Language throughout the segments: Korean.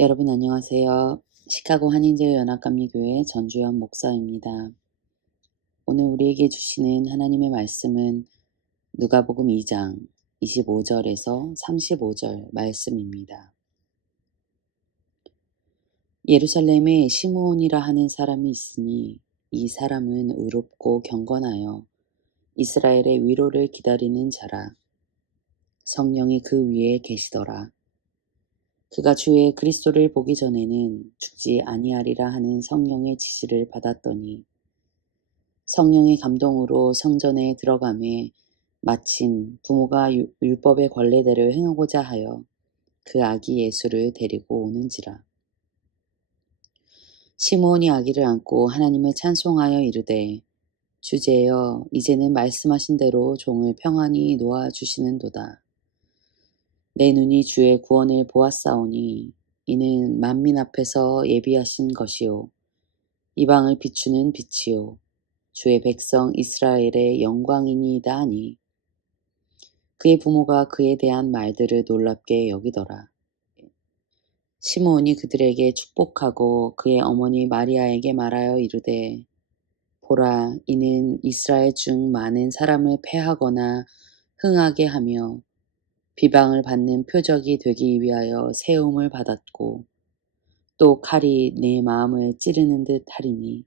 여러분 안녕하세요. 시카고 한인제연합감리교회 전주현 목사입니다. 오늘 우리에게 주시는 하나님의 말씀은 누가복음 2장 25절에서 35절 말씀입니다. 예루살렘에 시므온이라 하는 사람이 있으니 이 사람은 의롭고 경건하여 이스라엘의 위로를 기다리는 자라. 성령이 그 위에 계시더라. 그가 주의 그리스도를 보기 전에는 죽지 아니하리라 하는 성령의 지시를 받았더니 성령의 감동으로 성전에 들어가매 마침 부모가 율법의 관례대로 행하고자 하여 그 아기 예수를 데리고 오는지라. 시므온이 아기를 안고 하나님을 찬송하여 이르되 주제여 이제는 말씀하신 대로 종을 평안히 놓아 주시는도다. 내 눈이 주의 구원을 보았사오니 이는 만민 앞에서 예비하신 것이요 이방을 비추는 빛이요 주의 백성 이스라엘의 영광이니이다 하니 그의 부모가 그에 대한 말들을 놀랍게 여기더라. 시므온이 그들에게 축복하고 그의 어머니 마리아에게 말하여 이르되 보라 이는 이스라엘 중 많은 사람을 패하거나 흥하게 하며 비방을 받는 표적이 되기 위하여 세움을 받았고 또 칼이 내 마음을 찌르는 듯 하리니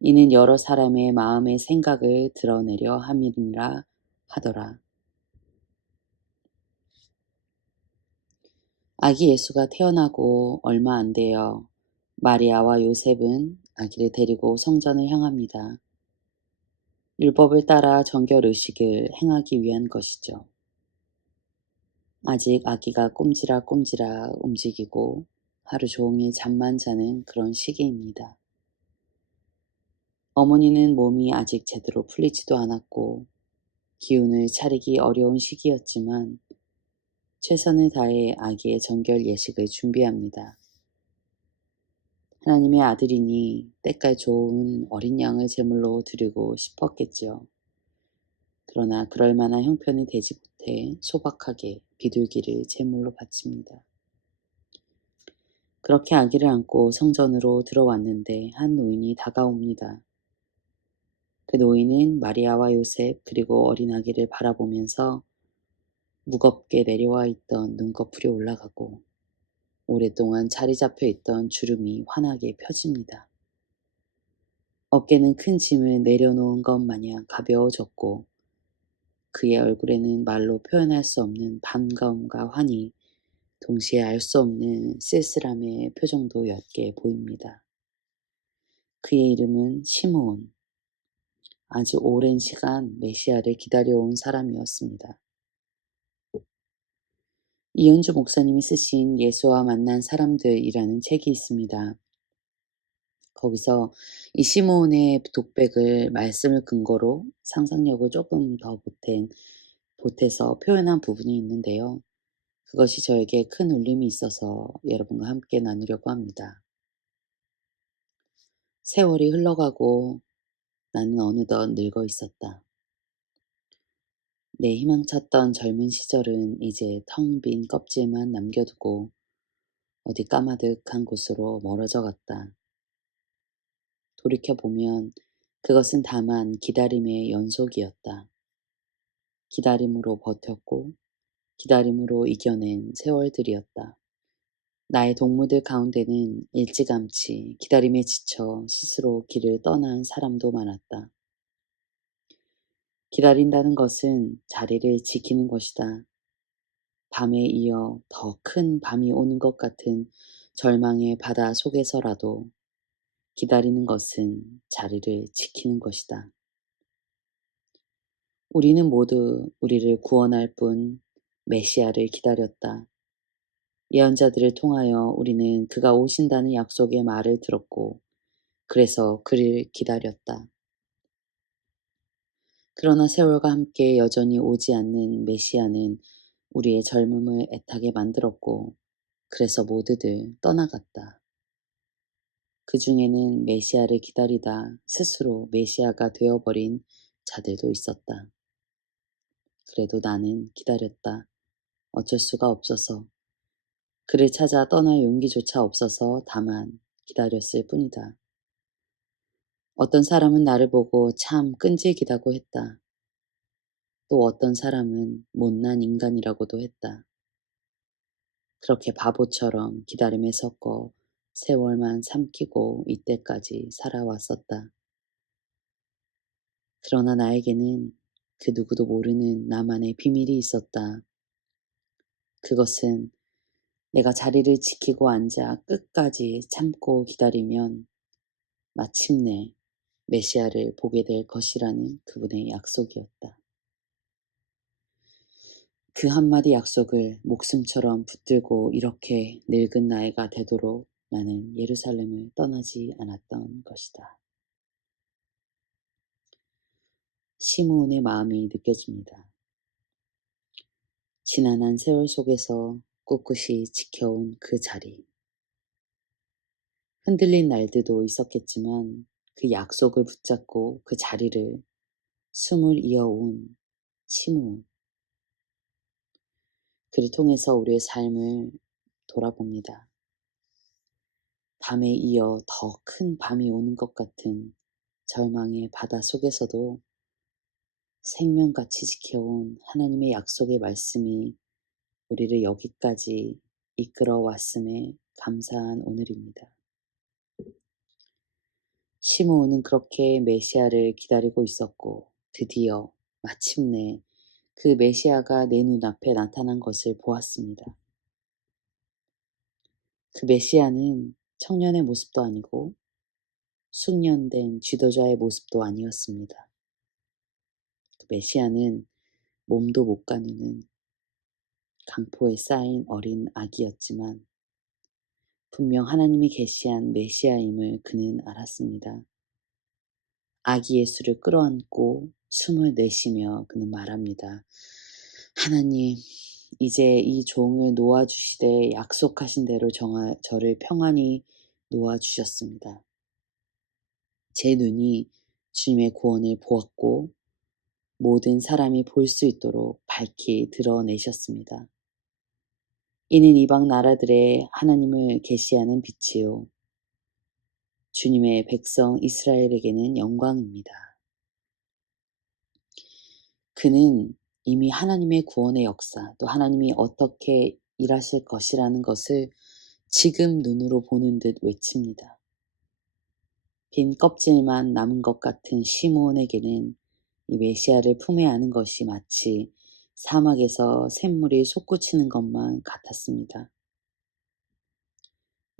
이는 여러 사람의 마음의 생각을 드러내려 함이니라 하더라. 아기 예수가 태어나고 얼마 안 되어 마리아와 요셉은 아기를 데리고 성전을 향합니다. 율법을 따라 정결 의식을 행하기 위한 것이죠. 아직 아기가 꼼지락꼼지락 움직이고 하루 종일 잠만 자는 그런 시기입니다. 어머니는 몸이 아직 제대로 풀리지도 않았고 기운을 차리기 어려운 시기였지만 최선을 다해 아기의 정결 예식을 준비합니다. 하나님의 아들이니 때깔 좋은 어린 양을 제물로 드리고 싶었겠지요. 그러나 그럴 만한 형편이 되지 못해 소박하게 비둘기를 제물로 바칩니다. 그렇게 아기를 안고 성전으로 들어왔는데 한 노인이 다가옵니다. 그 노인은 마리아와 요셉 그리고 어린 아기를 바라보면서 무겁게 내려와 있던 눈꺼풀이 올라가고 오랫동안 자리 잡혀 있던 주름이 환하게 펴집니다. 어깨는 큰 짐을 내려놓은 것 마냥 가벼워졌고 그의 얼굴에는 말로 표현할 수 없는 반가움과 환희, 동시에 알 수 없는 쓸쓸함의 표정도 옅게 보입니다. 그의 이름은 시므온, 아주 오랜 시간 메시아를 기다려온 사람이었습니다. 이현주 목사님이 쓰신 예수와 만난 사람들이라는 책이 있습니다. 거기서 이 시므온의 독백을 말씀을 근거로 상상력을 조금 더 보태서 표현한 부분이 있는데요. 그것이 저에게 큰 울림이 있어서 여러분과 함께 나누려고 합니다. 세월이 흘러가고 나는 어느덧 늙어 있었다. 내 희망찼던 젊은 시절은 이제 텅 빈 껍질만 남겨두고 어디 까마득한 곳으로 멀어져 갔다. 돌이켜보면 그것은 다만 기다림의 연속이었다. 기다림으로 버텼고 기다림으로 이겨낸 세월들이었다. 나의 동무들 가운데는 일찌감치 기다림에 지쳐 스스로 길을 떠난 사람도 많았다. 기다린다는 것은 자리를 지키는 것이다. 밤에 이어 더 큰 밤이 오는 것 같은 절망의 바다 속에서라도 기다리는 것은 자리를 지키는 것이다. 우리는 모두 우리를 구원할 분 메시아를 기다렸다. 예언자들을 통하여 우리는 그가 오신다는 약속의 말을 들었고 그래서 그를 기다렸다. 그러나 세월과 함께 여전히 오지 않는 메시아는 우리의 젊음을 애타게 만들었고 그래서 모두들 떠나갔다. 그 중에는 메시아를 기다리다 스스로 메시아가 되어버린 자들도 있었다. 그래도 나는 기다렸다. 어쩔 수가 없어서 그를 찾아 떠날 용기조차 없어서 다만 기다렸을 뿐이다. 어떤 사람은 나를 보고 참 끈질기다고 했다. 또 어떤 사람은 못난 인간이라고도 했다. 그렇게 바보처럼 기다림에 섞어 세월만 삼키고 이때까지 살아왔었다. 그러나 나에게는 그 누구도 모르는 나만의 비밀이 있었다. 그것은 내가 자리를 지키고 앉아 끝까지 참고 기다리면 마침내 메시아를 보게 될 것이라는 그분의 약속이었다. 그 한마디 약속을 목숨처럼 붙들고 이렇게 늙은 나이가 되도록 나는 예루살렘을 떠나지 않았던 것이다. 시므온의 마음이 느껴집니다. 지난한 세월 속에서 꿋꿋이 지켜온 그 자리. 흔들린 날들도 있었겠지만 그 약속을 붙잡고 그 자리를 숨을 이어온 시므온. 그를 통해서 우리의 삶을 돌아봅니다. 밤에 이어 더 큰 밤이 오는 것 같은 절망의 바다 속에서도 생명같이 지켜온 하나님의 약속의 말씀이 우리를 여기까지 이끌어 왔음에 감사한 오늘입니다. 시므온은 그렇게 메시아를 기다리고 있었고 드디어 마침내 그 메시아가 내 눈앞에 나타난 것을 보았습니다. 그 메시아는 청년의 모습도 아니고 숙련된 지도자의 모습도 아니었습니다. 그 메시아는 몸도 못 가누는 강포에 쌓인 어린 아기였지만 분명 하나님이 계시한 메시아임을 그는 알았습니다. 아기 예수를 끌어안고 숨을 내쉬며 그는 말합니다. 하나님, 이제 이 종을 놓아주시되 약속하신 대로 저를 평안히 놓아주셨습니다. 제 눈이 주님의 구원을 보았고 모든 사람이 볼 수 있도록 밝히 드러내셨습니다. 이는 이방 나라들의 하나님을 계시하는 빛이요. 주님의 백성 이스라엘에게는 영광입니다. 그는 이미 하나님의 구원의 역사, 또 하나님이 어떻게 일하실 것이라는 것을 지금 눈으로 보는 듯 외칩니다. 빈 껍질만 남은 것 같은 시므온에게는 이 메시아를 품에 안은 것이 마치 사막에서 샘물이 솟구치는 것만 같았습니다.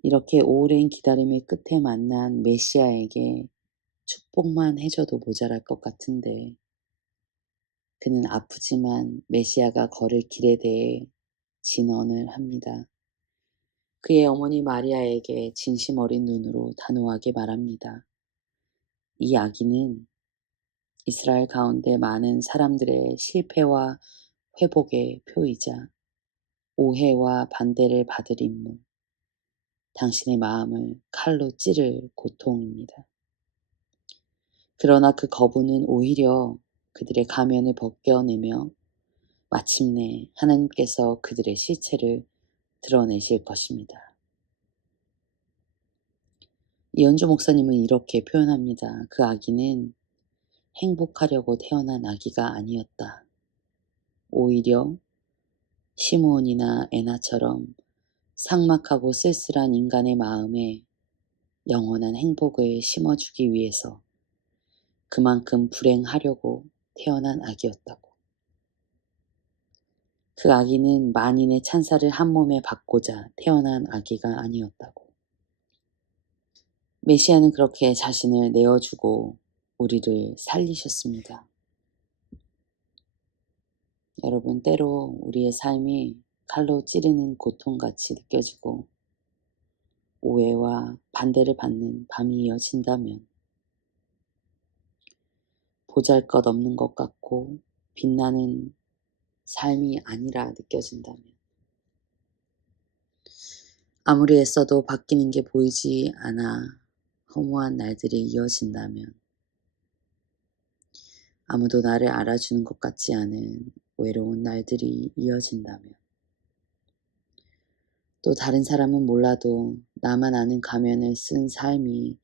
이렇게 오랜 기다림의 끝에 만난 메시아에게 축복만 해줘도 모자랄 것 같은데 그는 아프지만 메시아가 걸을 길에 대해 진언을 합니다. 그의 어머니 마리아에게 진심 어린 눈으로 단호하게 말합니다. 이 아기는 이스라엘 가운데 많은 사람들의 실패와 회복의 표이자 오해와 반대를 받을 인물, 당신의 마음을 칼로 찌를 고통입니다. 그러나 그 거부는 오히려 그들의 가면을 벗겨내며 마침내 하나님께서 그들의 실체를 드러내실 것입니다. 이현주 목사님은 이렇게 표현합니다. 그 아기는 행복하려고 태어난 아기가 아니었다. 오히려 시므온이나 에나처럼 삭막하고 쓸쓸한 인간의 마음에 영원한 행복을 심어주기 위해서 그만큼 불행하려고 태어난 아기였다고. 그 아기는 만인의 찬사를 한 몸에 받고자 태어난 아기가 아니었다고. 메시아는 그렇게 자신을 내어주고 우리를 살리셨습니다. 여러분, 때로 우리의 삶이 칼로 찌르는 고통같이 느껴지고 오해와 반대를 받는 밤이 이어진다면 보잘것없는 것 같고 빛나는 삶이 아니라 느껴진다면 아무리 애써도 바뀌는 게 보이지 않아 허무한 날들이 이어진다면 아무도 나를 알아주는 것 같지 않은 외로운 날들이 이어진다면 또 다른 사람은 몰라도 나만 아는 가면을 쓴 삶이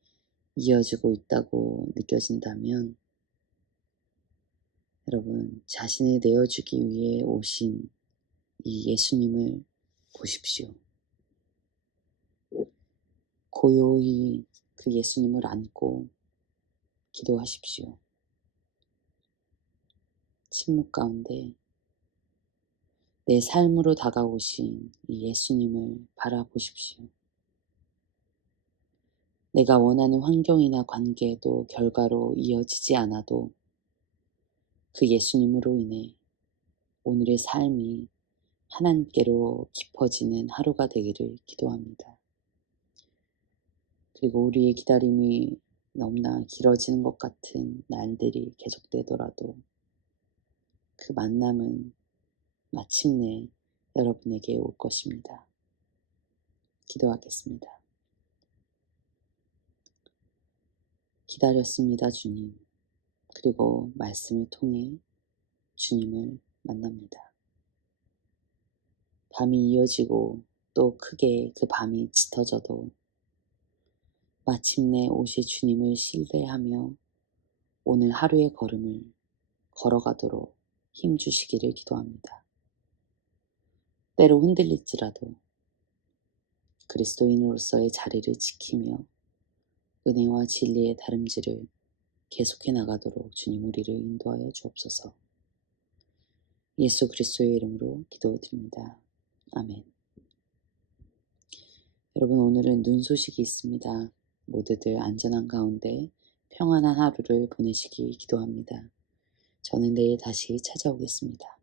이어지고 있다고 느껴진다면 여러분 자신을 내어주기 위해 오신 이 예수님을 보십시오. 고요히 그 예수님을 안고 기도하십시오. 침묵 가운데 내 삶으로 다가오신 이 예수님을 바라보십시오. 내가 원하는 환경이나 관계도 결과로 이어지지 않아도 그 예수님으로 인해 오늘의 삶이 하나님께로 깊어지는 하루가 되기를 기도합니다. 그리고 우리의 기다림이 너무나 길어지는 것 같은 날들이 계속되더라도 그 만남은 마침내 여러분에게 올 것입니다. 기도하겠습니다. 기다렸습니다, 주님. 그리고 말씀을 통해 주님을 만납니다. 밤이 이어지고 또 크게 그 밤이 짙어져도 마침내 오실 주님을 신뢰하며 오늘 하루의 걸음을 걸어가도록 힘주시기를 기도합니다. 때로 흔들릴지라도 그리스도인으로서의 자리를 지키며 은혜와 진리의 다름질을 계속해 나가도록 주님 우리를 인도하여 주옵소서. 예수 그리스도의 이름으로 기도드립니다. 아멘. 여러분 오늘은 눈 소식이 있습니다. 모두들 안전한 가운데 평안한 하루를 보내시기 기도합니다. 저는 내일 다시 찾아오겠습니다.